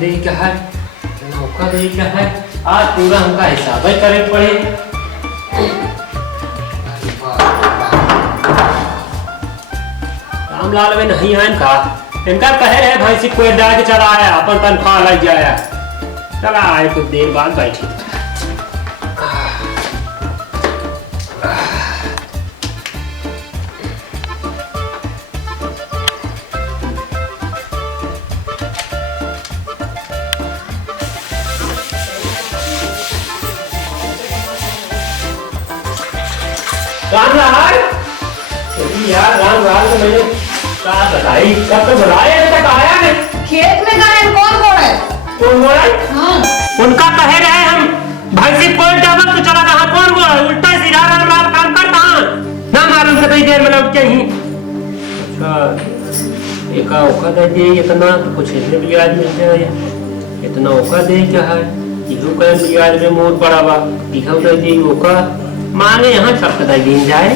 दे क्या है, नौका दे क्या है, आज पूरा हमका हिसाब ही करे पड़े। रामलाल में नहीं आए का, इनका कहे रहे भाई सी कोई डाक चला आया अपन तनख्वाह लग जाया, चला आए कुछ देर बाद बैठी। रामलाल यार, रामलाल को मैंने कहा बताई कब तो बुलाया तक आया नहीं। खेत में गए हैं, कौन बोल रहे? कौन बोल रहा? हाँ। उनका कहे रहे हम भैंसी कोई डाबक तो चला रहा, कौन बोल रहा? उल्टा सीधा रामलाल काम करता ना मालूम कितनी देर में लौट के ही। अच्छा एका ओका दे दिए इतना तो कुछ इतने ब्याज मिलते हैं, इतना ओका दे क्या है, इहो कहे ब्याज में मोर पड़ा बा, इहो दे दिए ओका मांगे यहाँ सब कदाई दिन जाए,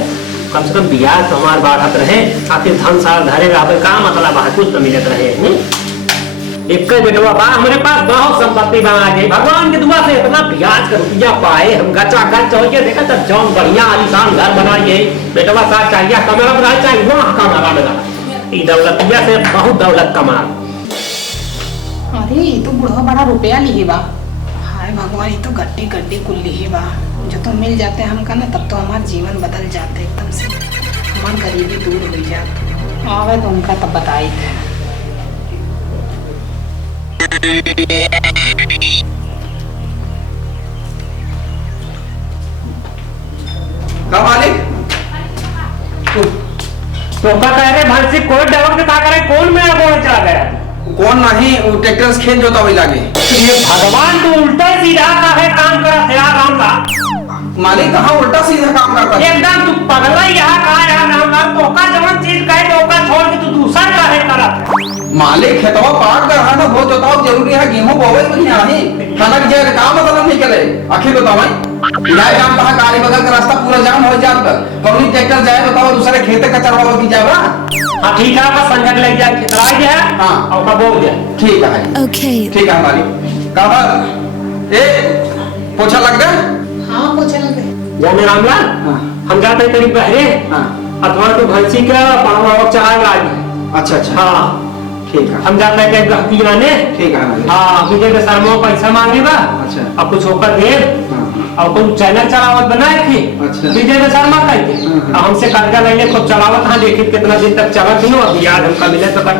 कम से कम ब्याज तो हमारे बढ़त रहे, आखिर धन साल धरे रहे का मतलब है, कुछ तो मिलत रहे। एक बेटवा बा हमारे पास बहुत संपत्ति बा, आगे भगवान की दुआ से इतना ब्याज का रुपया पाए, हम गचा गच चाहिए देखा तब जौन बढ़िया आलीशान घर बनाइए, बेटवा साथ चाहिए कमरा बना चाहिए वहाँ कमरा बना, ये दौलतिया से बहुत दौलत कमा। अरे ये तो बुढ़वा बड़ा रुपया लिए बा, हाय भगवान ये तो गड्डी गड्डी कुल लिए बा, जो तो मिल जाते हमका ना तब तो हमारा जीवन बदल जाते एकदम से, हमारी गरीबी दूर हो जाती। आवे तो उनका तब बताई थे। का मालिक तो का कह रहे भैंसी कोई डाबक के का करे, कौन मेरा बोल चला गया? कौन नहीं वो ट्रैक्टर से खेत जोता हुई लागे। ये भगवान तो उल्टा सीधा का है काम करा थे यार रामलाल। मालिक कहाँ उल्टा सीधा काम करता है? एकदम तू पगला यहाँ का यार रामलाल, तो का जवन चीज कहे तो का छोड़ के तू दूसरा काहे करत? मालिक खेतवा पाट कर रहा ना, बहुत जोताओ जरूरी है, गेहूं बोवे तो नहीं खाना की जगह काम मतलब नहीं करे। आखिर बताओ इलाज जाम कहाँ गाड़ी बगल का रास्ता पूरा जाम हो जात पर कौन ट्रैक्टर जाए बताओ दूसरे खेते का चरवा की जाए। हाँ ठीक है, बस संजय लग जाए खितरा गया। हाँ और का बोल जाए ठीक है। ओके ठीक है मालिक का बात ए पोछा लग गया। हाँ पोछा लग गए। जाने रामलाल हम जाते हैं करीब बहरे अथवा तो भैंसी का पाँव चढ़ा लाए। अच्छा अच्छा हाँ ठीक है हम जाते हैं गहती आने। ठीक है हाँ विजय के शर्मा पैसा मांगे बा। अच्छा अब कुछ होकर दे और कुछ चैनल चलावत बनाए थी। अच्छा विजय के शर्मा कहते हमसे कर्जा लेने को चलावत हाँ देखिए कितना दिन तक चला थी ना, अभी याद हमका मिले तो तक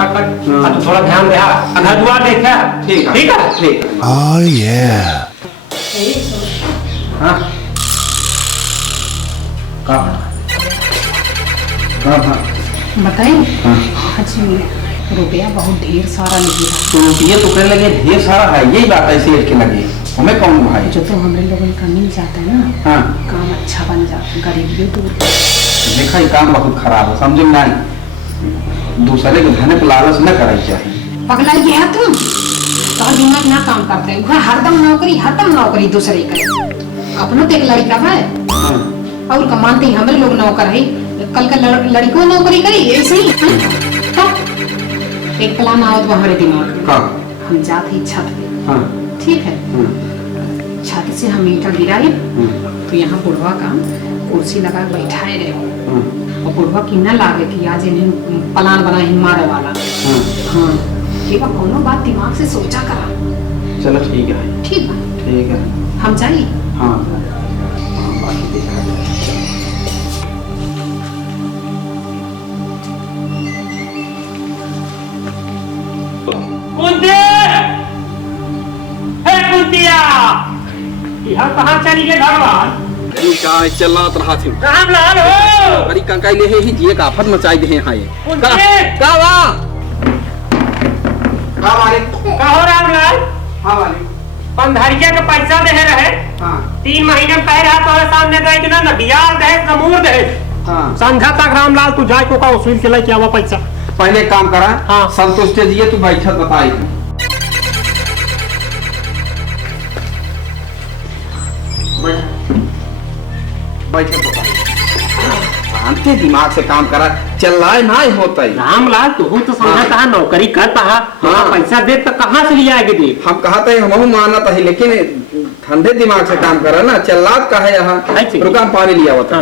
अब थोड़ा ध्यान दे अगर दुआ देखा। ठीक है ठीक है ठीक है। ओह yeah हाँ हाँ बताइए। आज रुपया बहुत ढेर सारा लगे, तो रुपये तो कहने लगे ढेर सारा है, यही बात ऐसे लड़के लगे हमें कौन भाई जो तो हमारे लोगों का मिल जाता है ना। हाँ काम अच्छा बन जाता है, गरीबी दूर। देखा ये काम बहुत खराब है, समझे नहीं दूसरे के धने पर लालच न करना चाहिए। पगला ये है तुम तो दिमाग ना काम करते हैं, हरदम नौकरी दूसरे का, अपनों तो एक लड़का है और कमाते ही हमारे लोग नौकर है, कल का लड़कों नौकरी करी ऐसे ही। एक प्लान आवत हमारे दिमाग में, हम जाते ही छत पे, ठीक है, छत से हम ईटा गिराए तो यहाँ बुढ़वा का कुर्सी लगा बैठाए रहे और बुढ़वा की न लागे कि आज इन्हें प्लान बना ही मारे वाला। हाँ ठीक है, कोनो बात दिमाग से सोचा करा। चलो ठीक है ठीक है ठीक है हम चाहिए। हाँ कहाँ चली गए भगवान? क्या चल रहा थी रामलाल हो अरे कंकाई ले ही जी एक आफत मचाई दे यहाँ ये का मालिक कहो रामलाल। हाँ मालिक पंधरिया के पैसा दे रहे। हाँ 3 महीने में कह रहा तो सामने गए ना बियाह दे समूर दे। हाँ संध्या तक रामलाल तू जाए को का वसूल के लेके आवा पैसा। पहले काम करा। हाँ संतुष्ट जी तू बैठत बताई बैठत बताई शांति दिमाग से काम करा, चल रहा है ना होता है। रामलाल तू तो समझता है नौकरी करता है, हाँ। पैसा दे तो कहाँ से लिया आएगी दे? हम कहा था हम मानत है, लेकिन ठंडे दिमाग से काम करा ना, चल्लाद का है यहाँ। रुका हम पानी लिया हुआ था।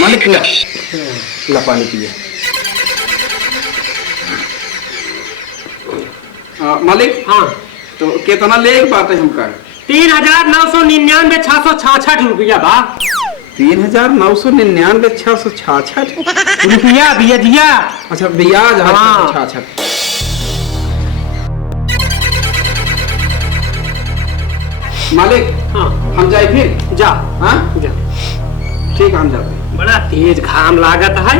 मालिक ला पानी पिए। मालिक हाँ तो कितना ले पाते हमका? 3,999 666 रुपया बा। 3,999 666 रुपया दिया। अच्छा ब्याज। हाँ। अच्छा मालिक हाँ हम जाए फिर? जा। हाँ जा। ठीक हम जाते हैं। बड़ा तेज घाम लागत है।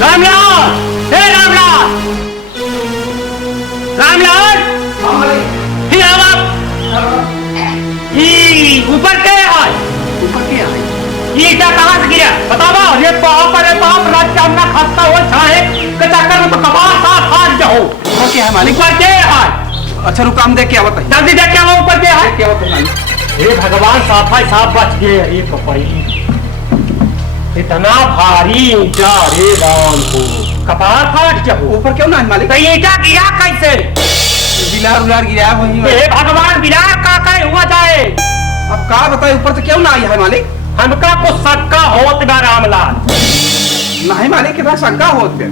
रामलाल, हे रामलाल, रामलाल, फिर ऊपर के है? ऊपर क्या है? ये क्या कहाँ से गिरा बतावा? ये पाप रे पाप, रात का हमने खस्ता हुआ छाए के चक्कर में तो कबाड़ साफ फाड़ जाओ। ऊपर क्या है मालिक? ऊपर के है? अच्छा रुका हम देख के आवत है। जल्दी देख के वो ऊपर के है? क्या होता है मालिक? हे भगवान, साफाई साफ बच गए। अरे कपाई इतना भारी ईटा, रे राम को कपार फाट जाओ। ऊपर क्यों ना है मालिक? तो ईटा गिरा कैसे? बिलार उलार गिरा वही। हे भगवान, बिलार का हुआ जाए। अब का बताए ऊपर से क्यों ना आई है मालिक? हमका को शक्का होत बा रामलाल। नहीं मालिक कितना शंका होत पे।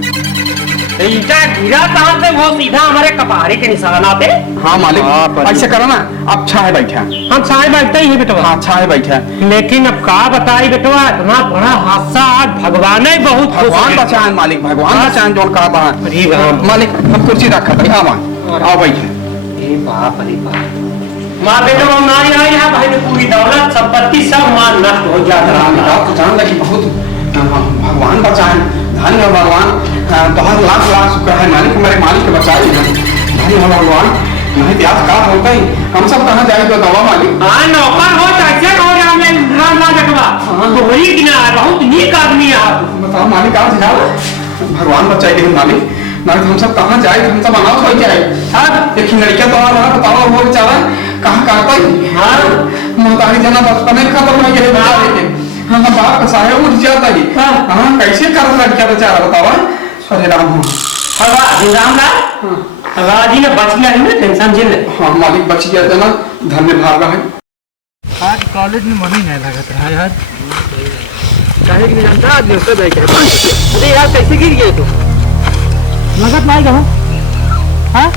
ईटा गिरा कहाँ से? वो सीधा हमारे कपारे के निशाना पे। हाँ मालिक ऐसे करो ना, अब छाए बैठा। हम छाए बैठते ही बेटवा। हाँ छाए बैठा। लेकिन अब का बताई बेटवा, इतना बड़ा हादसा आज भगवान ही बहुत खुश भगवान है। बचाएं मालिक, भगवान बचाएं जो कहा था। अरे राम। मालिक हम कुर्सी रखा था। आओ बैठे। अरे बाप रे बाप। माँ बेटवा हमारी आई है भाई, पूरी दौलत संपत्ति सब माल नष्ट हो जाता है। आप तो जान लगी बहुत भगवान बचाएं, धन्य भगवान। बहुत लाख लाख शुक्र है मालिक, हमारे मालिक के बचाए। धन्य भगवान, नहीं प्यास का होता ही हम सब कहाँ जाए तो दवा मालिक। हाँ नौकर हो कैसे हो रामलाल बेटवा, तो वही गिना है, बहुत नीक आदमी है आप। बताओ मालिक कहाँ से जाओ? भगवान बचाए मालिक, नहीं तो हम सब कहाँ जाए? हम सब अनाथ हो जाए। एक लड़का तो आ रहा, बताओ वो बेचारा कहाँ करता है? हाँ मोहतारी जना बचपन में खत्म हो गया बेचारे के। हाँ बाप का साया उठ जाता ही। हाँ कैसे कर लड़का बेचारा बताओ? अरे राम रामलाल, राजी ने बच गया है ना, टेंशन जिन। हाँ मालिक बच गया था ना, धन्य भाग है। आज कॉलेज में मन ही नहीं लगत रहा यार। काहे कि नहीं जानता आदमी उससे बैठ के। अरे यार कैसे गिर गए तू? लगत नहीं कहूँ। हाँ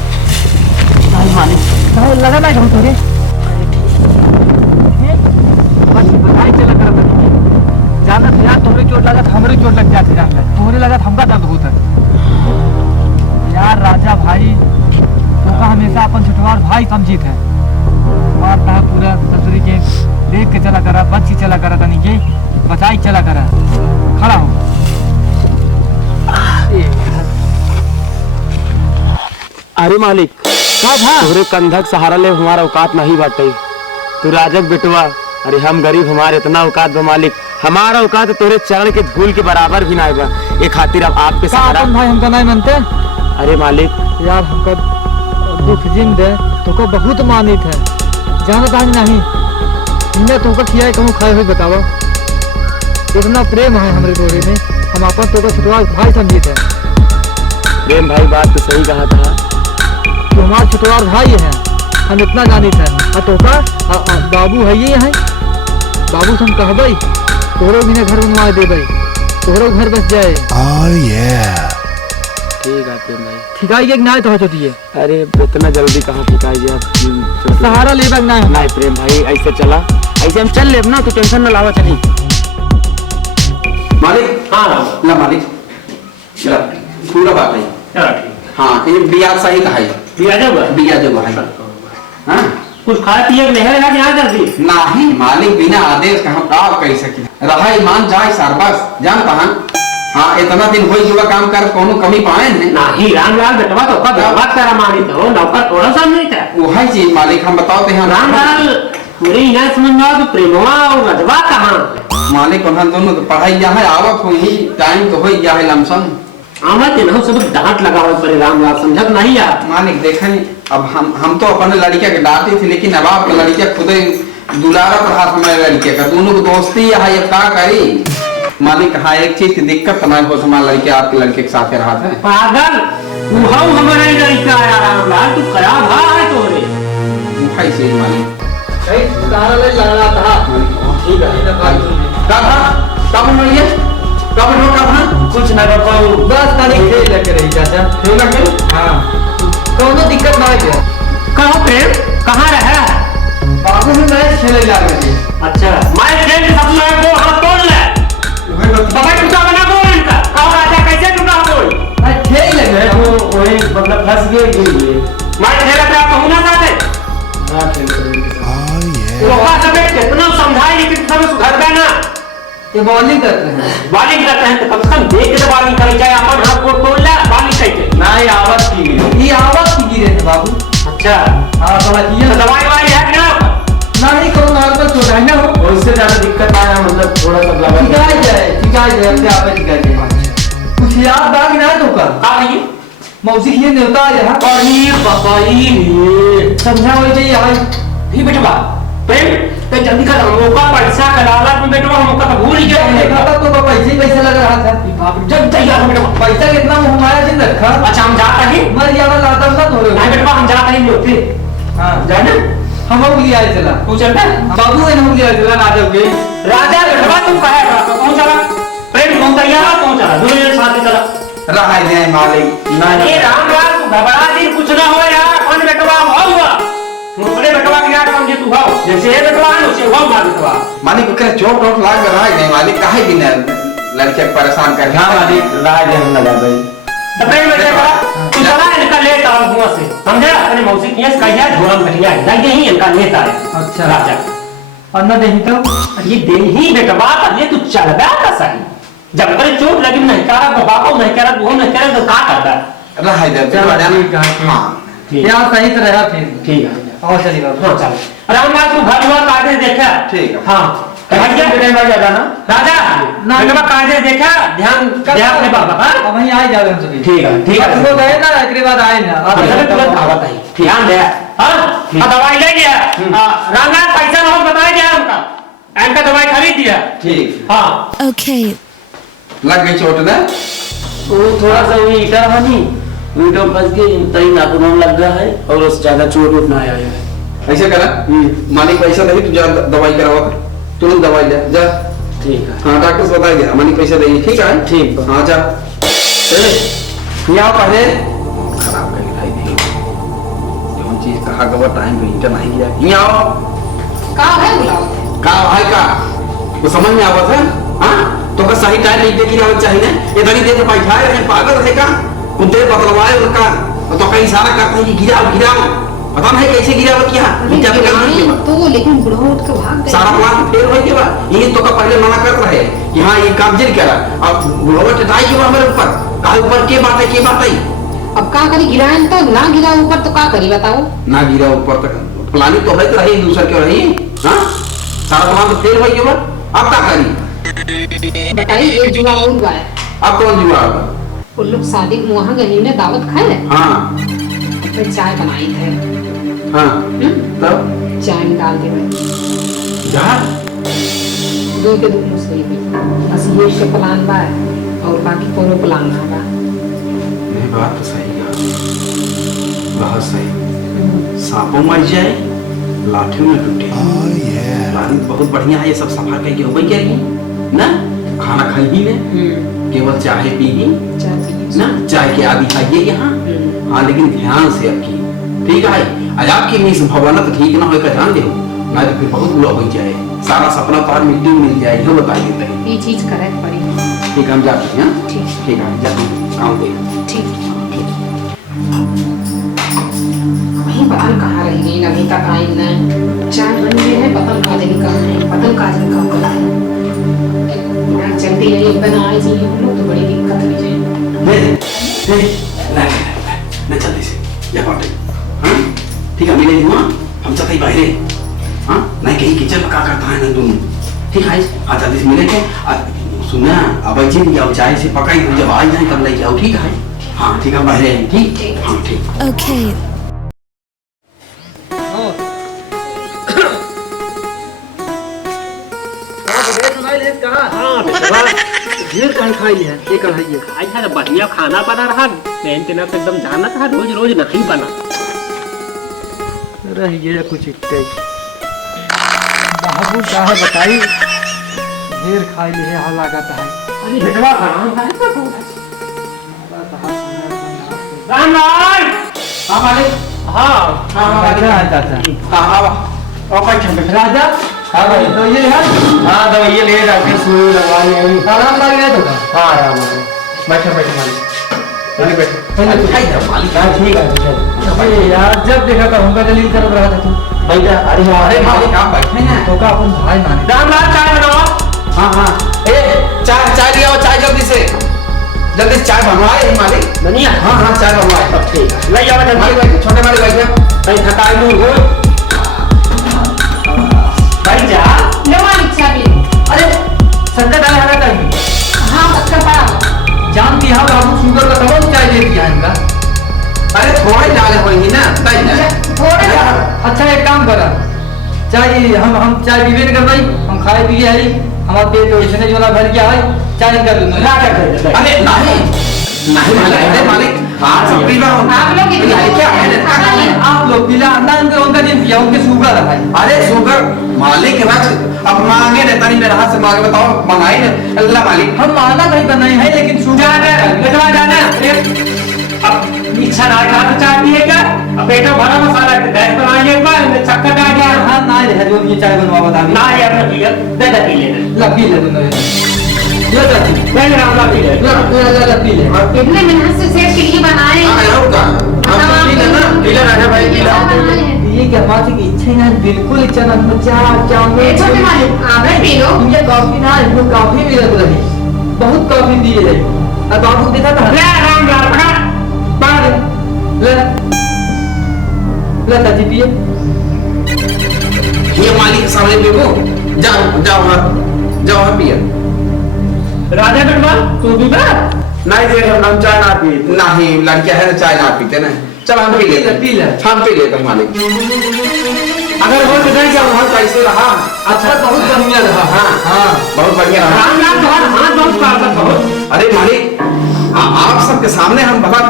नहीं मालिक, नहीं लगा नहीं कहूँ तुझे। बस बताई चला कर जाना था यार, तुम्हें चोट लगा हमारे चोट लग जाती जान लग, तुम्हारे लगा हमका दर्द होता यार। राजा भाई तो का हमेशा अपन छुटवार भाई समझी थे। मारता पूरा ससुरी के देख के चला करा, बच्ची चला करा, तनी के बचाई चला करा, खड़ा हो। अरे मालिक, क्या था? तोरे कंधक सहारा ले हमारा औकात नहीं बाटे। तू राजक बेटवा, अरे हम गरीब, हमारे इतना औकात बा मालिक। हमारा औकात तोरे चरण के धूल के बराबर भी नहीं बा। ये खातिर अब आपके सहारा। भाई हमका नहीं मानते अरे मालिक यार, हमका दुख जिंद है तो को बहुत मानित है, जानता नहीं इन्हें तुमको किया है कहूँ खाए हुए बताओ। इतना प्रेम है हमारे दोरे में, हम अपन तो छुटवा भाई समझे थे। प्रेम भाई बात तो सही कहा था। तो हमारा छुटवार भाई है, हम इतना जानी थे। तो का बाबू है ये है, बाबू से हम कहबई तोरो भी घर बनवा देबई, तोरो घर बस जाए। ठीक है प्रेम भाई। ठिकाई के ना तो होती है। अरे इतना जल्दी कहाँ ठिकाई यार, सहारा लेबा ना है। नहीं प्रेम भाई, ऐसे चला, ऐसे हम चल लेब ना, तो टेंशन न लावा चली। मालिक हाँ ना मालिक चला पूरा बात है। हाँ ये बिया सही कहा है। बिया जो है। हाँ कुछ खाए पिए नहीं है यहाँ जल्दी? नहीं मालिक, बिना आदेश का हम का कह सके। रहा ईमान जाए सरबस जानता है। हाँ इतना दिन हो जुआ काम कर कोनो कमी पाए हैं। नहीं रामलाल बेटवा तो कब बात करा मारी तो नौकर थोड़ा सा नहीं था। वो है चीज मालिक हम बताओ ते हम रामलाल मेरे यहाँ समझ में तो प्रेमवा और रजवा कहाँ? मालिक उन्हें दोनों तो पढ़ाई जा है, आवत हुई टाइम तो हो गया है लमसम। आमत है ना सब डांट लगावे पड़े रामलाल समझत नहीं यार। मालिक देखें अब हम तो अपने लड़किया के डांटे थे, लेकिन अब आपके लड़किया खुद ही दुलारा पर हाथ हमारे लड़किया का दोनों को दोस्ती है, ये क्या करी मालिक। हाँ एक चीज की दिक्कत नहीं हो, हमारा लड़के आपके लड़के के साथ रहा था। पागल उहाऊ हमारे लड़का आया रामलाल, तू खराब है तोरे भाई से मालिक सही तारा ले लड़ा था। ठीक है कब कब ये कब हो कब कुछ ना बताओ बस तारी खेल लेके रही चाचा। खेल लगे। हाँ कोनो दिक्कत ना है। कहो प्रेम कहाँ रहा? बाबू में मैच खेले जा रहे थे। अच्छा मैं खेल के सब लोग को हाथ तोड़ ले बाबा टूटा बना बोल इनका। कहो राजा कैसे टूटा बोल? मैं खेल लगे वो वही मतलब फंस गए मैं खेला था कहूँ ना साथे। हां खेल करेंगे। वो का सब कितना समझाए लेकिन सब सुधर गए ना। ये बॉलिंग करते हैं। बॉलिंग करते हैं तो कम से कम देख के तो बॉलिंग करी जाए, अपन हाथ को तोड़ ले बॉलिंग कैसे ना ये आवाज की गिरी। ये आवाज की गिरे थे बाबू। अच्छा हां थोड़ा किया तो दवाई वाली है कि ना? नहीं कोनो नॉर्मल छोड़ा है ना हो। और इससे ज्यादा दिक्कत आया मतलब थोड़ा सा लगा ठीक है अपने आप ही ठीक है। कुछ याद बाकी ना तो कर का भई मौसी ये नेवता यहाँ अरे बाबा ये समझा हो जाइए भाई। ही बेटवा प्रेम तो जल्दी कर मौका पैसा कराला तुम बेटवा मौका तो भूल ही गए। खाता तो पैसे पैसे लग रहा था। बाप जब तैयार बेटवा पैसा कितना हमारा दिन रखा। अच्छा हम जाता ही मर जावा लाता ना तो नहीं बेटवा हम जाता ही लोग थे। हां जाए ना हम लोग लिया चला तू चलता बाबू ने हम लिया चला ना जाओगे। राजा बेटवा तुम कहे कौन चला? प्रेम कौन तैयार कौन चला? दोनों जने साथ में चला। रहा है मालिक ना ये रामलाल तू घबरा दी कुछ ना हो यार। अपन बेटवा हुआ मुझे बेटवा की यार समझे तू हो जैसे ये बेटवा है उसे वो मार बेटवा मालिक ओकरे चोट वोट लाग रहा है मालिक काहे बिना लड़के को परेशान कर। हाँ मालिक राज हम लगा भाई तो प्रेम बेटवा तू चला इनका लेट आओ हुआ से समझा? अपने मौसी की यस कहिया झोरम कहिया जाइए ही इनका लेट आए। अच्छा राजा अन्ना नहीं तो ये दे ही बेटवा पहले तू चल गया का सही जब करे चोट लगी नहीं करा बाबा नहीं करा वो नहीं करा तो का करता रहा है ठीक है। हां यार सही तरह है फिर ठीक है और चलिए बाबू। हाँ चल रामलाल तू घर हुआ कायदे देखा? ठीक है। हाँ राजा ज्यादा ना राजा ना बेटवा कायदे देखा ध्यान ध्यान अपने बाबा का अब वहीं आ जाओगे हम सभी। ठीक है वो गए ना एकरे बाद आए ना अब सभी तुरंत आवत है ध्यान दे। हाँ दवाई ले गया रामलाल पैसा ना हो बताया गया हमका इनका दवाई खरीद दिया। ठीक हाँ Okay. लग गई चोट ना वो थोड़ा सा वही ईटा बनी ईटों फंस के तई नाखूनों में लग गया है और उससे ज्यादा चोट उठ ना आया है। ऐसे करा मालिक पैसा दे तू जा दवाई करवा तुरंत दवाई ले जा। ठीक है हाँ डॉक्टर से बता दिया मालिक पैसा देंगे ठीक है। ठीक है। हाँ जा यहाँ पहले खराब कर दिखाई देगी जो चीज कहा गवा टाइम पे इंटर नहीं गया यहाँ आओ का है बुलाओ का भाई का वो समझ में आवत है। हाँ तो का सही टाइम नहीं देखी रहना चाहिए ना इधर ही देख बैठाए रहे पागल रहे का कुत्ते बतलवाए उनका तो का इशारा करते हैं कि गिराओ गिराओ पता नहीं कैसे गिराओ क्या जब करना तो लेकिन बुढ़ो उठ के भाग गए। सारा प्लान फेल हो गया ये तो का पहले मना कर रहे कि हाँ ये काम जिल करा अब बुढ़वा टटाई के हमारे ऊपर का ऊपर के बात है अब का करी गिराएं तो ना गिरा ऊपर तो का करी बताओ? ना गिरा ऊपर तक प्लानिंग तो है तो रही दूसरा क्यों रही। हाँ सारा प्लान तो फेल हो गया अब क्या करी बताइए एक जुआ और हुआ है। अब कौन जुआ वो लोग शादी में वहाँ गए ने दावत खाए हाँ तो चाय बनाई थे। हाँ तब चाय में डाल दे जहाँ दो के दो मुश्किल भी बस ये से प्लान बा और बाकी कोनो प्लान ना बा। नहीं बात तो सही है बहुत सही सांपों मर जाए लाठी में टूटे प्लानिंग बहुत बढ़िया है ये सब सफा करके हो गई क्या ना खाना खाई ने केवल चाय पीगी चाय पीए ना चाय के आदि खाइए यहाँ। हाँ लेकिन ध्यान से आपकी ठीक है आज आपकी मिस भवना तो ठीक ना हो ध्यान दे ना तो फिर बहुत बुरा हो जाए सारा सपना तो मिट्टी में मिल जाए ये बताइए तक ये चीज करे पड़ी। ठीक है हम जाते हैं ठीक ठीक है जाते हैं काम देख ठीक वही पतन कहाँ रह गई अभी तक आई नहीं। चाय बन गई है पतन का दिन कम है पतन का दिन कम है यहाँ चलती रही बनाए जी हम लोग तो बड़ी दिक्कत हो जाए। ना जल्दी से या पाटे हाँ ठीक है मिले हुआ हम सब बाहर हाँ नहीं कहीं किचन में क्या करता है ना दोनों ठीक है हाँ जल्दी से मिले के सुना अब ऐसे नहीं जाओ चाय से पकाई हुई जब आ जाए तब ले जाओ ठीक है हाँ ठीक है बाहर हैं ठीक हाँ ठीक Okay. हाँ बेटवा ढेर कहीं खाई लिया ये कढ़ाई है आज है बढ़िया खाना बना रहा बहन तेना तो एकदम जाना था रोज रोज नहीं बना रही ये कुछ इतने बाबू साहब बताई ढेर खाई लिए हाल लागत है अरे बेटवा आराम है तो राम लाल हाँ मालिक हाँ हाँ हाँ अच्छा है चाचा हाँ हाँ और बैठ राजा हाँ भाई तो ये है हाँ दवाइयाँ ले जाके सुई लगा ले आराम लग गया तो हाँ आराम हो गया। बैठो बैठो मालिक पहले बैठो पहले खाई जाओ मालिक हाँ ठीक है चल। अरे यार जब देखा था उनका दलील कर रहा था तू भैया अरे हाँ अरे मालिक आप बैठे ना तो का अपन भाई माने राम लाल चाय बनाओ हाँ हाँ ए चाय चाय लिया चाय जल्दी से चाय बनवाए मालिक बनिया हाँ हाँ चाय बनवाए अब ठीक है ले जाओ मालिक जल्दी बैठे छोटे मालिक बैठे कहीं थकाई दूर हो भाई जा ले मालिक चाय ले अरे शक्कर डाले हमें चाहिए हाँ बच्चा पड़ा जानती है बाबू शुगर का तमाम चाय दे दिया इनका अरे थोड़ा ही डाले होंगे ना तय ना थोड़े अच्छा एक काम करा चाय हम चाय पीबे नहीं कर भाई हम खाए पिए है हमारा पेट वैसे वाला भर गया है चाय कर दूंगा ला कर दे अरे नहीं नहीं मालिक अरे मालिक आज सब पीवा आप लोग इतने क्या है आप लोग पिला अंडा उनका दिन पिया उनके शुगर है भाई अरे शुगर मालिक रख अब मांगे रहता नहीं मेरे हाथ से मांगे बताओ मंगाई ना अल्लाह मालिक हम माना नहीं बनाए हैं लेकिन शुगर बेटवा जाना अब इच्छा ना था तो चाय पिएगा अब पेटो भरा मसाला गैस बनाइए एक बार में चक्कर आ गया हाँ ना रहे जो ये चाय बनवा बता ना यार ना पिए दे दे पी लेना ला पी ले दूंगा ये चाची नहीं राम ला पी ले ला पी ले इतने मेहनत से सेठ के लिए बनाए आया होगा हम पी लेना पी ले राजा भाई पी ले ये क्या बात है कि इच्छा ना बिल्कुल इच्छा ना ए, छोटे मालिक आप भी पी लो ये कॉफी ना इनको कॉफी भी लग रही बहुत कॉफी दिए है अब बाबू देखा था ले राम लाल पकड़ पार ले ले चाची पिए ये मालिक सामने देखो जाओ जाओ हाँ जाओ हाँ पिए राजा बेटवा तू भी बा नहीं दे हम चाय ना पी नहीं लड़कियां है ना चाय ना पीते ना चल हम पी लेते पी ले हम पी लेते हैं मालिक अगर हो तो नहीं क्या वहाँ कैसे रहा अच्छा बहुत बढ़िया रहा हाँ हाँ बहुत बढ़िया रहा राम लाल तुम्हारा हाथ बहुत काटता बहुत अरे मालिक आप सबके सामने हम भला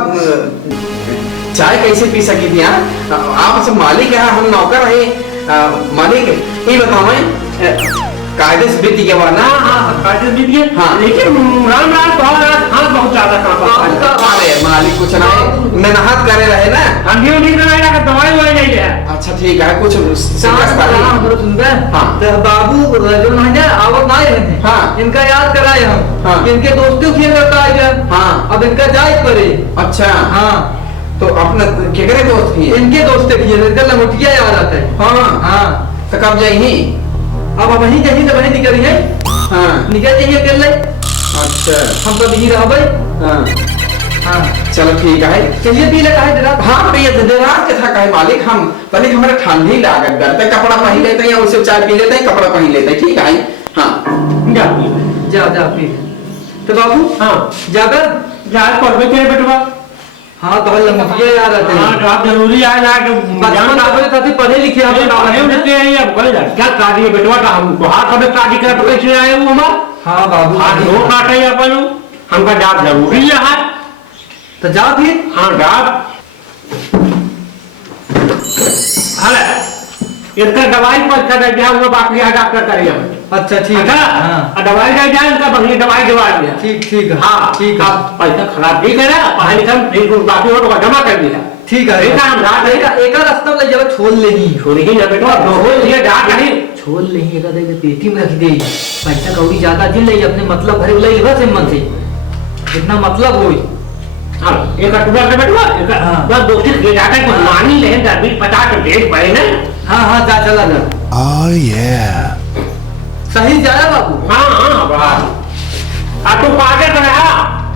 चाय कैसे पी सकी थी हाँ आप सब मालिक है हम नौकर है मालिक ये बताओ कायदे से बीती के बाद ना हाँ हाँ काटे भी दिए हाँ। लेकिन राम लाल तुम्हारा हाथ बहुत ज्यादा कांपता अरे मालिक कुछ ना मेहनत करे रहे ना हम भी उन्हीं को नहीं लगा दवाई वही नहीं लिया अच्छा ठीक है कुछ हाँ। तो बाबू जो ना आवत ना रहे थे हाँ। इनका याद कराए हम हाँ। इनके दोस्तों खेल रखा है हाँ। अब इनका जायज पड़े अच्छा हाँ तो अपना केकरे दोस्त भी है इनके दोस्त किए इनका लंगोटिया याद आता है हाँ हाँ तो कब जाइए अब वहीं कहीं से वहीं निकल है हाँ निकल जाइए कर ले अच्छा हम कभी ही रह भाई हाँ हाँ चलो ठीक है चलिए पी लेता है जरा हाँ भैया देरात के था कहे मालिक हम तनिक हमारे ठंडी लागत करते कपड़ा पहन लेते हैं या उसे चाय पी लेते हैं कपड़ा पहन लेते हैं ठीक है हाँ जा पी ले। जा जा पी ले। तो बाबू हाँ जाकर जा पढ़ के बेटवा हाँ तो लंगोटिया याद आते हाँ हैं तो आप जरूरी है ना कि बचपन में अपने साथी पढ़े लिखे अरे पढ़े लिखे हैं अब बोले जा क्या कार्य बेटवा का हम बाहर कभी कार्य कर तो कैसे आए वो हमार हाँ बाबू हाथ नो काटे अपन हमका जाप जरूरी है तो जा फिर हाँ जाप हाले इनका दवाई पर कर दिया हुआ बाकी है डॉक्टर करिए अच्छा ठीक अच्छा है हाँ और दवाई दे जाए उनका बढ़िया दवाई दवा दिया ठीक ठीक है हाँ ठीक है आप पैसा खराब नहीं करे पढ़ाई लिखा फिर बाकी और जमा कर दिया ठीक है एक काम रात एक रास्ता में जब छोड़ लेनी छोड़ी ही ना बेटवा दो हो ये डाक नहीं छोड़ लेनी एक देगा पेटी में रख दे पैसा कौड़ी ज्यादा दिल नहीं अपने मतलब भरे ले लेवा से मन से जितना मतलब होई हाँ एक अटूबा के बेटवा एक हाँ। बस दोस्ती के जाकर कुछ मानी ले 10-20-50 के भेज पड़े ना हाँ हाँ जा चला जा Oh yeah. सही जाया बाबू हाँ हाँ बात आ तू कागे कर रहा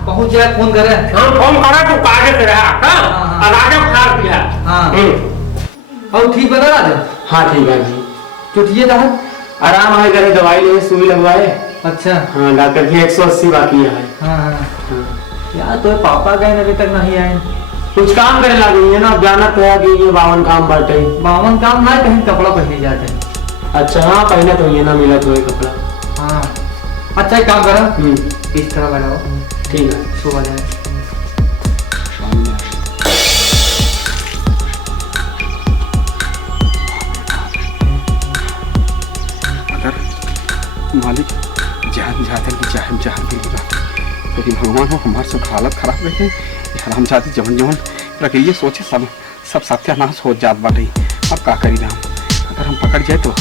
पहुंच जाए फोन करे हम फोन करा तू कागे कर रहा हाँ हाँ। और आगे खार दिया हाँ। और ठीक बना राजा हाँ ठीक है भाई चुटिए रहा आराम है करे दवाई ले सुई लगवाए अच्छा हाँ डॉक्टर की 180 बाकी है। हाँ हाँ यार तो पापा गए अभी तक नहीं आए। कुछ काम करे लगी है ना, अब जाना तो है कि ये 52 काम बाटे। बावन काम ना कहीं कपड़ा पहने जाते हैं। अच्छा हाँ पहले तो ये ना मिला तो ये कपड़ा। हाँ अच्छा एक काम करो इस तरह लगाओ। ठीक है सुबह जाए। अगर मालिक जान जाते कि चाहे जान भी नहीं लेकिन भगवान हो हमारे सब हालत खराब रहे यार। हम चाहते जवन जवन प्रक्रिया सोचे सब सत्यानाश हो जात बाटे। अब का करी राम, अगर हम पकड़ जाए तो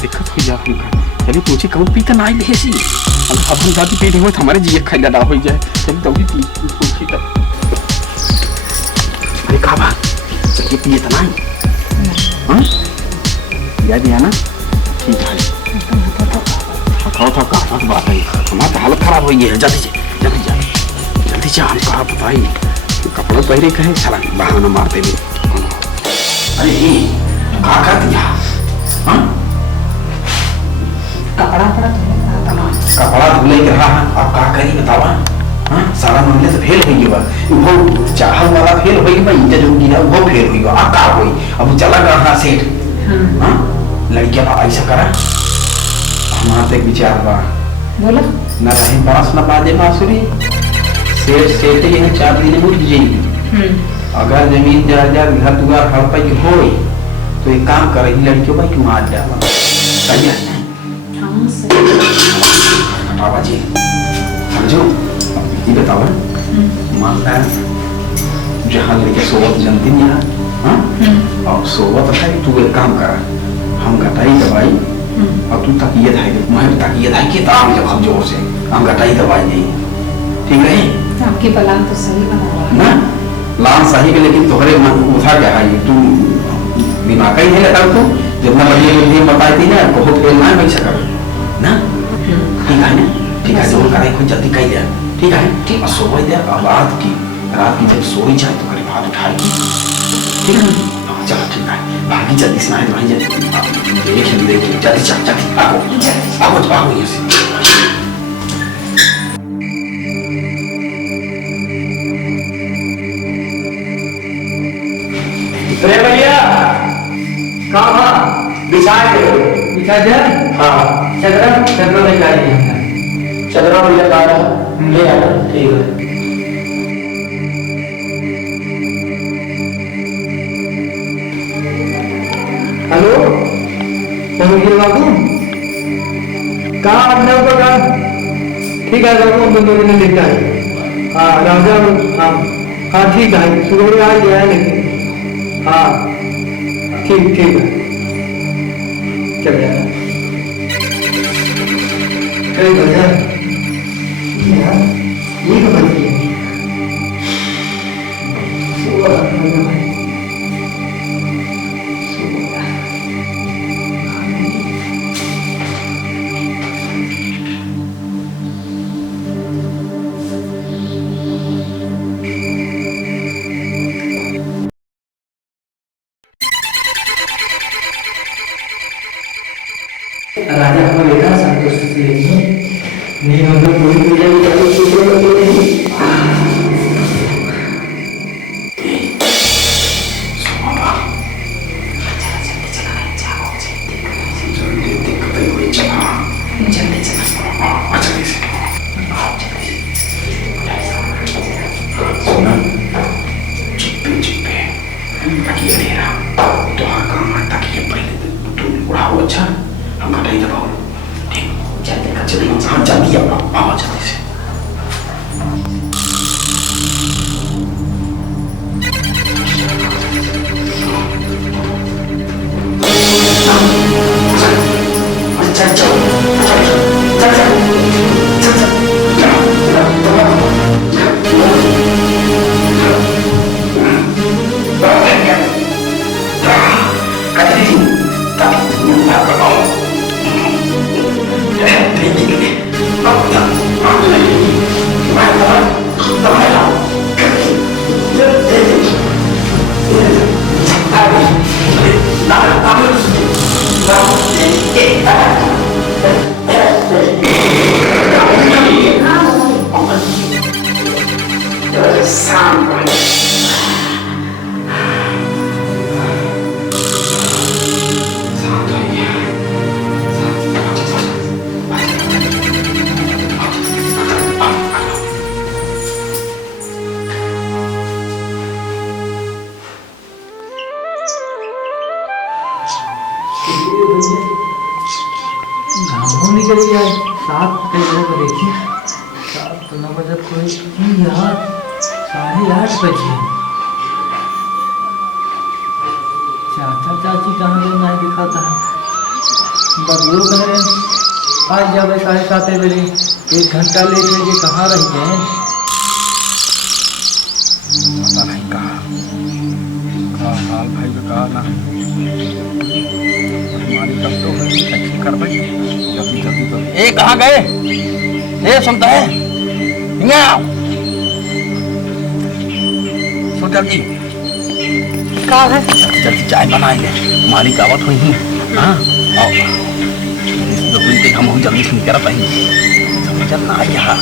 दिक्कत हो जाए हमका। चलिए पूछे कौन पीता ना ले सी, अब हम जाती पीते हुए हमारे जिये खाई ना हो जाए। चलिए तभी पूछी तब। अरे का बात चलिए पिए तो नहीं याद है ना। ठीक है का बात है, हमारा हालत खराब हो गई है। जल्दी जा हम कहा बताई कपड़ा पहले कहे चला बहाना मारते भी। अरे का कर दिया कपड़ा धुले के रहा अब का करी बतावा। सारा मामले तो फेल हो गया। वो चाहल वाला फेल हो गई, ईटा जो गिरा वो फेल हो गया। अब का हुई अब चला गया सेठ। लड़कियां ऐसा करा हमारा तो एक विचार बा। बोला न रही बांस न बाजे बांसुरी। सेठ ये 4 दिन में उठ जाएगी। अगर जमीन जायदाद घर दुआर हड़पा की हो तो एक काम कर रही लड़कियों का क्यों मार डाला। सही है बाबा जी समझो। ये बताओ मानता है जहाँ लड़के सोवत जनती नहीं है और सोवत है। तू एक काम कर हम घटाई दवाई और तू तकिए धाई दे। मैं तकिए धाई के ताम जब हम जोर से हम घटाई दवाई नहीं। ठीक है आपके प्लान तो सही बना ना प्लान सही है लेकिन तुम्हारे मन उठा क्या है तू दिमाग ही नहीं लगा। तो जितना बढ़िया बुद्धि बताई थी ना बहुत फेल ना वैसा कर ना। ठीक है ना ठीक है जरूर करें कोई जल्दी कही जाए। ठीक है ठीक है सोई दे अब रात की जब सोई जाए तो करीब हाथ उठाएगी। ठीक है चलो ठीक है भागी जल्दी से नहाए धोए जल्दी जल्दी भागो ये से। अरे भैया कहाँ बिछा दे। दिखा जा। हाँ चदरा नहीं चाहिए। चदरा भैया ला रहा ले आना। ठीक है हेलो ये बाबू कहाँ अपने ऊपर कहाँ। ठीक है बाबू हम 2 दिन में लेके आए। हाँ राजा हाँ ठीक है सुबह आ गया है लेकिन हाँ ठीक है चलिए भैया ये तो बची है। राजा को लेकर संतुष्ट थी तो 9 बजे कोई यार 8:30 बजे चाचा चाची कहाँ गए नहीं दिखाता है। बबलू कहे आज जब 7:30 बजे 1 घंटा लेट हो गए कहाँ रह गए। पता नहीं कहाँ हाल भाई का कहा ना हमारी कब तो टैक्सी कर भाई जल्दी जल्दी जल्दी। ए कहाँ गए? ए सुनता है सुन जल्दी कहाँ है? जल्दी चाय बनाएंगे मालिक आवत हुई ही। हाँ आओ हम जल्दी सुन कर पाएंगे समझना यहाँ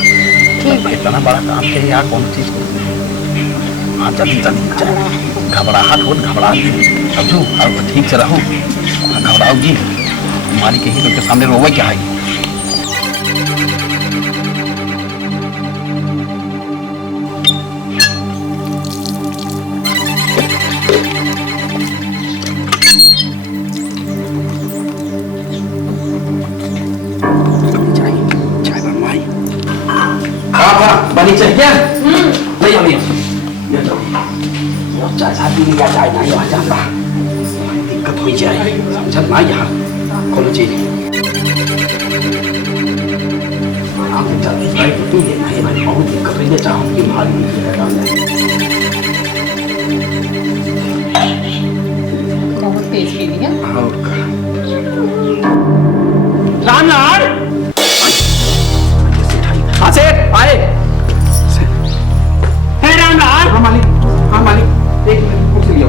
इतना बड़ा काम के यहाँ कौन चीज। हाँ जल्दी जल्दी घबराहट हो घबराहट समझो और ठीक से रहो घबराओ जी मालिक यही उनके सामने रोवे क्या है। बनी चाहिए क्या? नहीं हमें ये तो बहुत चाय शादी में क्या चाय नहीं आ जाता दिक्कत हो जाए समझ ना यहाँ कौन चीज हम जल्दी भाई तो ये नहीं भाई बहुत दिक्कत हो जाए चाहूँ कि माल नहीं लगा बहुत तेज पी लिया। रामलाल हाँ से आए रामलाल। हाँ मालिक एक मिनट पूछ लिया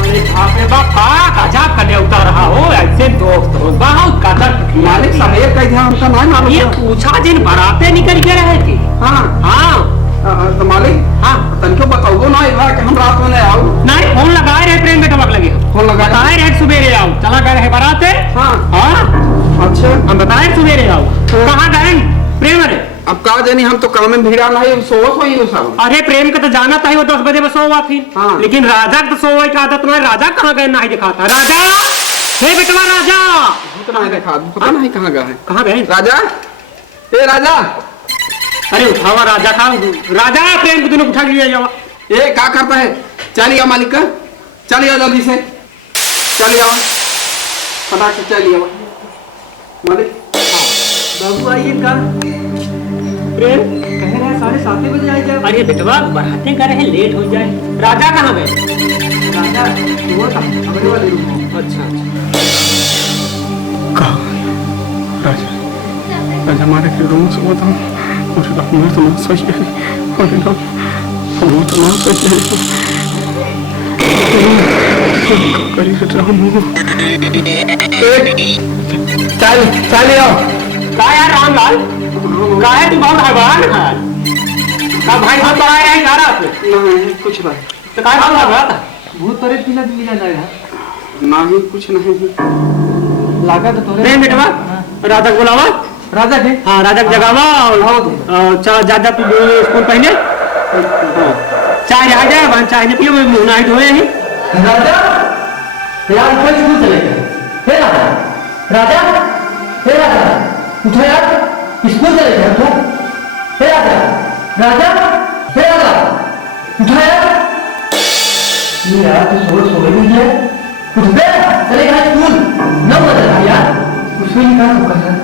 अरे बाप रे बाप का गजब करने उतर रहा हो ऐसे दोस्त हो बहुत कदर मालिक सवेर कह दिया हमका नहीं मालूम ये पूछा जिन बराते निकल के रहे थे। हाँ हाँ तो मालिक हाँ तनिको बताओ ना एक बार कि हम रात में नहीं आओ। नहीं फोन लगाए रहे प्रेम में टमक लगे फोन लगाए बताए रहे सुबेरे आओ चला गए रहे बराते। हाँ हाँ अच्छा हम बताए सुबेरे आओ कहाँ गए प्रेम रे। अब कहा जानी हम तो काम में भिड़ा नहीं सोवत हुई हो सब। अरे प्रेम का तो जाना था वो 10 बजे में सोवा थी। हाँ। लेकिन राजा तो सोवे की आदत नहीं। राजा कहाँ गए नहीं दिखाता। राजा हे बेटवा राजा इतना है देखा पता नहीं कहाँ गए कहाँ गए। राजा ए राजा अरे उठावा राजा का राजा प्रेम को दोनों उठा के लिया जावा। ए क्या करता है चलिए मालिक का चलिए जल्दी से चलिए फटाक से चलिए मालिक। बाबू आइए का प्रेम कह रहे हैं 7:30 बजे आ जाए। अरे बेटवा बढ़ाते कर रहे लेट हो जाए। राजा कहाँ गए। राजा वो था अगले वाले रूम में। अच्छा राजा राजा हमारे के रूम से बताऊँ मुझे तो मैं तो सोच रही अरे ना हम तो ना सोच रही करी कर रहा हूँ चल चल आओ का यार रामलाल का है तू बहुत हैवान है का भाई साहब तो आए हैं घर पे नहीं कुछ नहीं तो का हाल लग रहा था। भूत प्रेत मिला लगा नहीं कुछ नहीं लागा तो तोरे प्रेम बेटवा राजा को बुलावा। राजा के हाँ राजा की जगह चल जा जा तू स्कूल पहले चाय आ जाए वहाँ चाय नहीं पियो मुँह नहीं धोए ही। राजा यार कोई स्कूल चले गए। हे राजा राजा हे राजा उठो यार स्कूल चले गए तो। हे राजा राजा हे राजा उठो यार ये यार तू सो नहीं है उठ बे चले गए स्कूल 9 बजे यार कुछ भी नहीं कर सकता।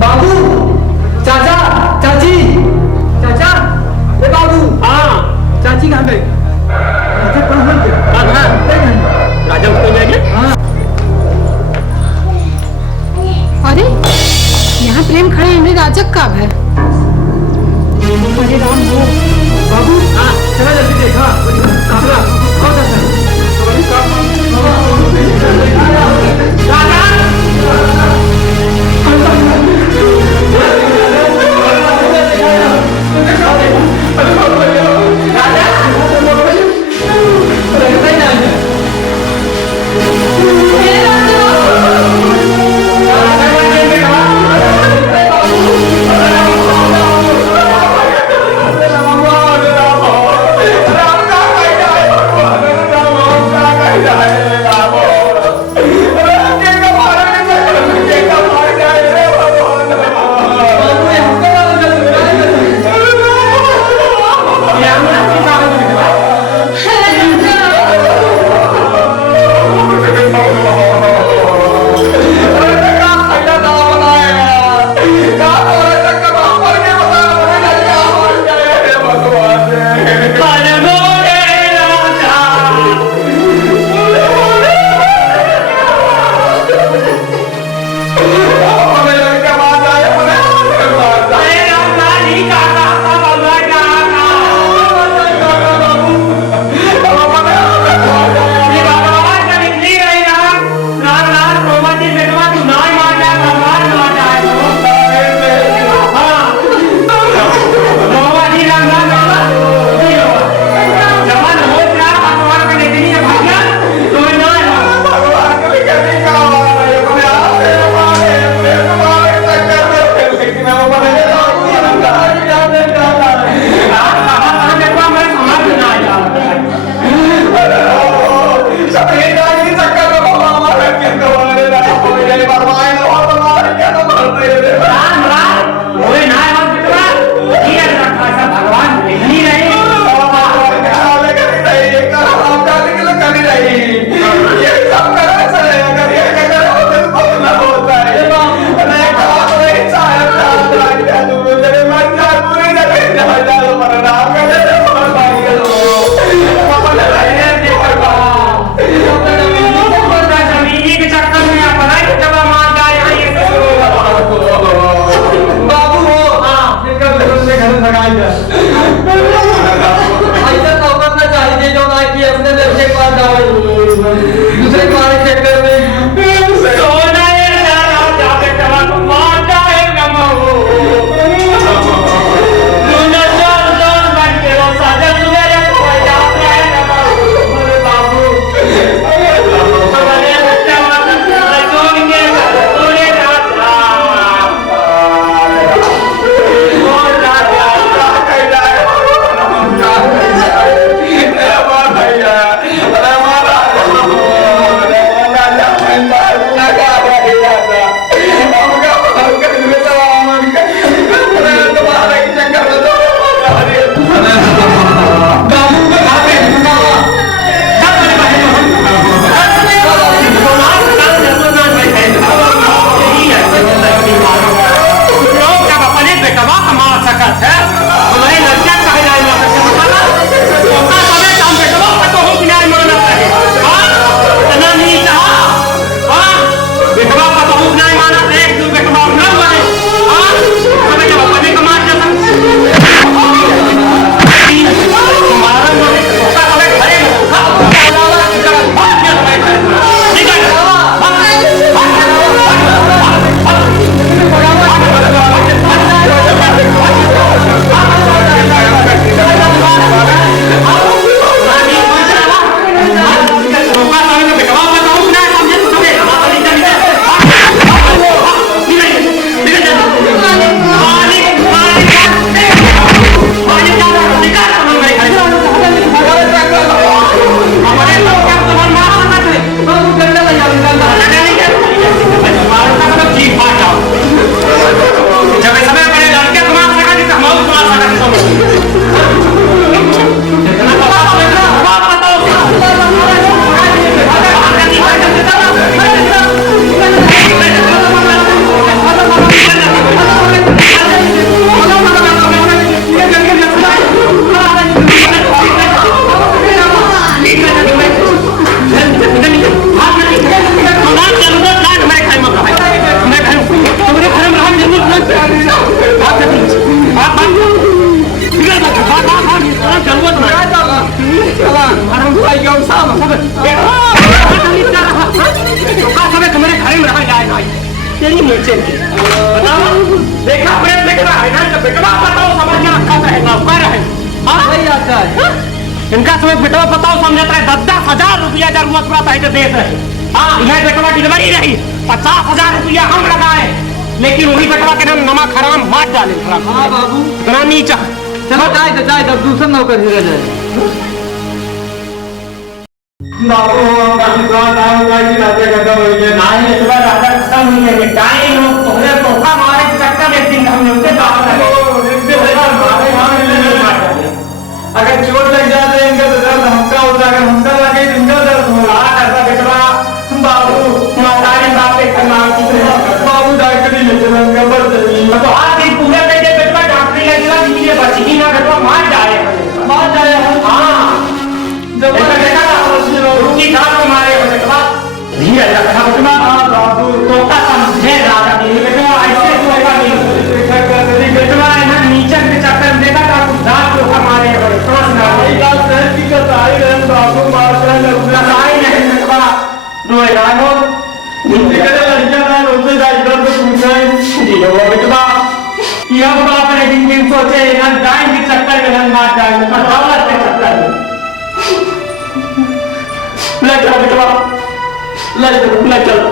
बाबू चाचा चाची चाचा ए बाबू हाँ चाची कहाँ गई। राजा कहाँ गए। हाँ राजा उसको जाएंगे। हाँ अरे यहाँ प्रेम खड़े हैं राजा कब है। अरे राम वो बाबू हाँ चला जल्दी देखा काफला आओ चाचा ऐसा नौकर ना चाहिए जो ना कि अपने लड़के के पास जाओ दूसरे के वाले चक्कर में सोना ये जाना जाते कमा को मार जाएगा मऊ तू न चल चल बन के वो साजा सुबह को याद रहेगा मऊ मेरे बाबू हमारे बच्चा माता लड़कों के तूने राजा तेरी नीचे बताओ देखा प्रेम देख रहा है ना जब बेटवा बताओ समझ के रखा है नौकर है हाँ सही आता है इनका समय बेटवा बताओ समझता है 10,000 रुपया जरूरत पड़ता है तो देते हैं हाँ यह बेटवा डिलीवरी रही 50,000 रुपया हम लगाए लेकिन वही बेटवा के नाम नमक हराम मार डाले हाँ बाबू इतना नीचा चलो जाए तो दूसरा नौकर हिरा जाए बाबू नहीं इस बार राजा खत्म हुई है टाइम लोग तोहरे तोहफा मारे चक्कर एक दिन हमने उनके दाव लगे अगर चोट लग जाते इनका तो दर्द हमका होता अगर हमका लगे तो इनका दर्द होगा ऐसा बेटवा बाबू मातारी बाप के करना बाबू डॉक्टरी ले चलो इनका बर्द तो आज दिन पूरे में जे बेटवा डॉक्टरी ले चला इसलिए बची ही ना बेटवा मार जाए हाँ जब देखा रुकी दाल में मारे हो बेटवा धीरे रखा बेटवा बाबू तोता समझे राजा नहीं बेटवा ऐसे होएगा नहीं बेटवा है ना नीचे के चक्कर में देखा था दाल को हमारे हो समझ ना ये बात सर की कसाई रहन बाबू मारता है कसाई नहीं बेटवा रोए रानो निकले लड़कियां ना रोते जाए इधर तो पूछा है जी हो बेटवा यह बाप ने दिन सोचे ना डाइन के चक्कर में हम मार जाएंगे पर दौलत के चक्कर में ले चलो बेटवा ले चलो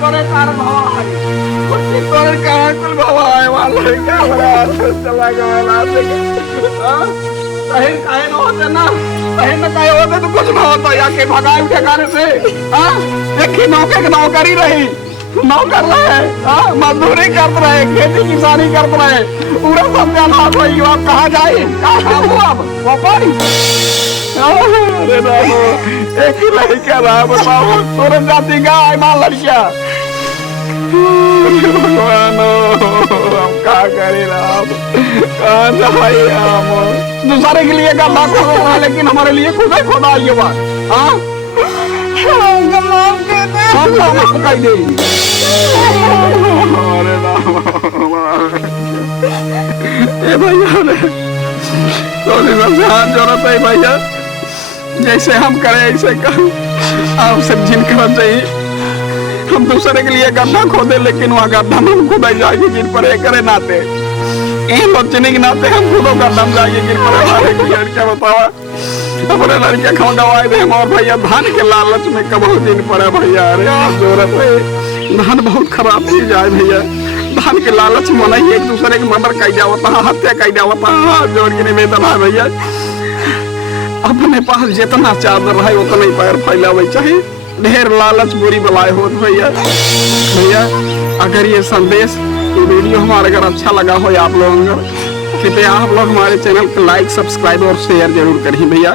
करे कार भावा है कुछ करे कार कुल भावा है वाला क्या बड़ा चला गया वाला से हां सही काहे न होते ना सही न काहे होते तो कुछ ना होता या के भगाए उठे कार से हां देखी नौकर के नौकरी रही नौकर रहे हां मजदूरी करते रहे खेती किसानी करते रहे पूरा सत्यानाश हो गया आप कहां जाए कहां हो आप व्यापारी अरे बाबू एक ही लड़का रहा बताओ तुरंत जाती गाय मां लड़किया भगवान हम क्या करे राम कहाँ जाए हम दूसरे के लिए गला खोद रहा लेकिन हमारे लिए खुद ही खुदा ये बात हाँ हमको माफ कर दे। हम माफ कर दे। अरे ए भैया रे, सबसे हाथ जोड़त है भैया, जैसे हम करे ऐसे करो, आपसे जिन करना चाहिए। हम दूसरे के लिए गड्ढा खोदे, लेकिन वहाँ गड्ढा में हम खुदा जाएगी जिन पर करे नाते, इन बच्चने के नाते हम खुदों गड्ढा में जाएगी जिन पर हमारे की लड़कियां बतावा अपने लड़के खाओ दवाई दे। और भैया धान के लालच में कब दिन पड़े भैया, अरे जरूरत है, धान बहुत खराब चीज है भैया। धान के लालच में नहीं एक दूसरे के मर्डर कर जावता, हत्या कर जावता, जोड़ के निवेदन है भैया, अपने पास जितना चादर है उतना ही पैर फैलावे चाहिए। ढेर लालच बुरी बलाए होत भैया। भैया अगर ये संदेश, ये वीडियो हमारे अगर अच्छा लगा हो आप लोगों को, कृपया आप लोग हमारे चैनल को लाइक, सब्सक्राइब और शेयर जरूर करिए भैया।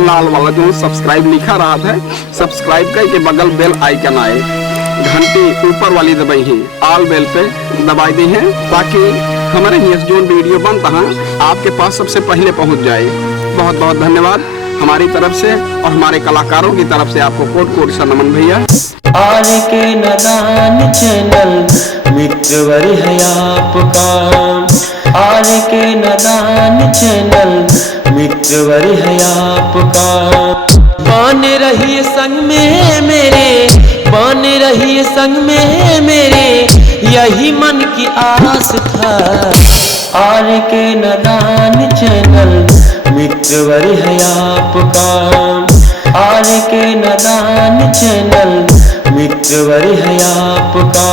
लाल वाला जो सब्सक्राइब लिखा रहा था, सब्सक्राइब करके बगल बेल आइकन आए, घंटी ऊपर वाली दबाई है, ऑल बेल पे दबाई दी है, ताकि हमारे ये जो वीडियो बनता है आपके पास सबसे पहले पहुंच जाए। बहुत बहुत धन्यवाद हमारी तरफ से और हमारे कलाकारों की तरफ से आपको कोट कोट सा नमन भैया। आर के नदान चैनल मित्रवर है आपका, आर के नदान चैनल मित्रवर है आपका। बन रही संग में मेरे, बन रही संग में मेरे, यही मन की आस था। आर के नदान चैनल मित्रवर है आपका, आर के नदान चैनल मित्रवर है आपका।